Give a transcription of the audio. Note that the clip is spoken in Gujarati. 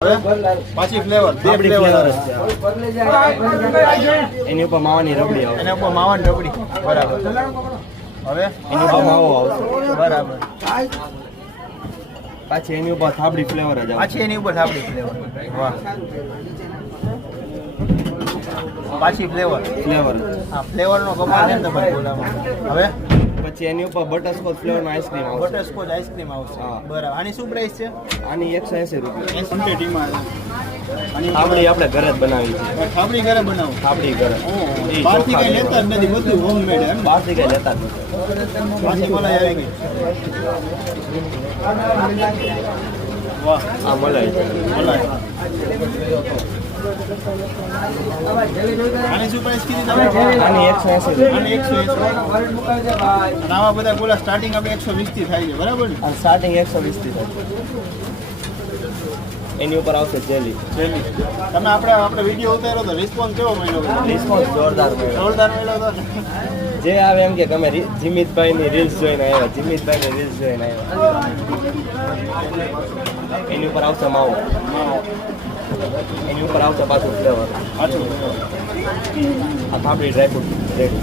પાછી ફ્લેવર બે ફ્લેવર એની ઉપર માવાની રબડી આવે, એના ઉપર માવાની રબડી. બરાબર. હવે એની ઉપર માવો આવશે, બરાબર. પાછી એની ઉપર થાબડી ફ્લેવર જ આવે. પાછી એની ઉપર થાબડી ફ્લેવર. વાહ. પાછી ફ્લેવર. હા, ફ્લેવર નો કમાલ છે ને તમારે બોલામાં. હવે પછી એની ઉપર બટરસ્કોચ ફ્લેવર નો આઈસ્ક્રીમ આવશે. બટરસ્કોચ આઈસ્ક્રીમ આવશે. હા. બરાબર. આની શું પ્રાઇસ છે? આની 180 રૂપિયા. ક્વોન્ટિટીમાં થાબડી આપણે ઘરે જ બનાવી છે. થાબડી ઘરે બનાવો. થાબડી ઘરે. બહારથી કઈ લેતા જ નથી, બધું હોમમેડ હે. બહારથી કઈ લેતા જ નથી. પાછી મલાઈ આવી ગઈ. વાહ. આ મલાઈ છે. મલાઈ. આની શું પ્રાઇસ કીધી તમે? આની 180 રૂપિયા. આની 180. અને આવા બધા બોલા સ્ટાર્ટિંગ આપણે 120 થી થાય છે, બરાબર ને? અને સ્ટાર્ટિંગ 120 થી થાય. એની ઉપર આવશે જેલી. જેલી. તમે આપણે વિડીયો ઉતાર્યો તો રિસ્પોન્સ કેવો મળ્યો? રિસ્પોન્સ જોરદાર મળ્યો. જોરદાર મળ્યો તો. જે આવે એમ કે તમે જીમિતભાઈની રીલ્સ જોઈને આવ્યા, જીમિતભાઈની રીલ્સ જોઈને આવ્યા. એની ઉપર આવશે માવો. એની ઉપર આવશે પાછું ફ્લેવર. પાછું આ થાબડી ડ્રાયફ્રૂટ રેડી.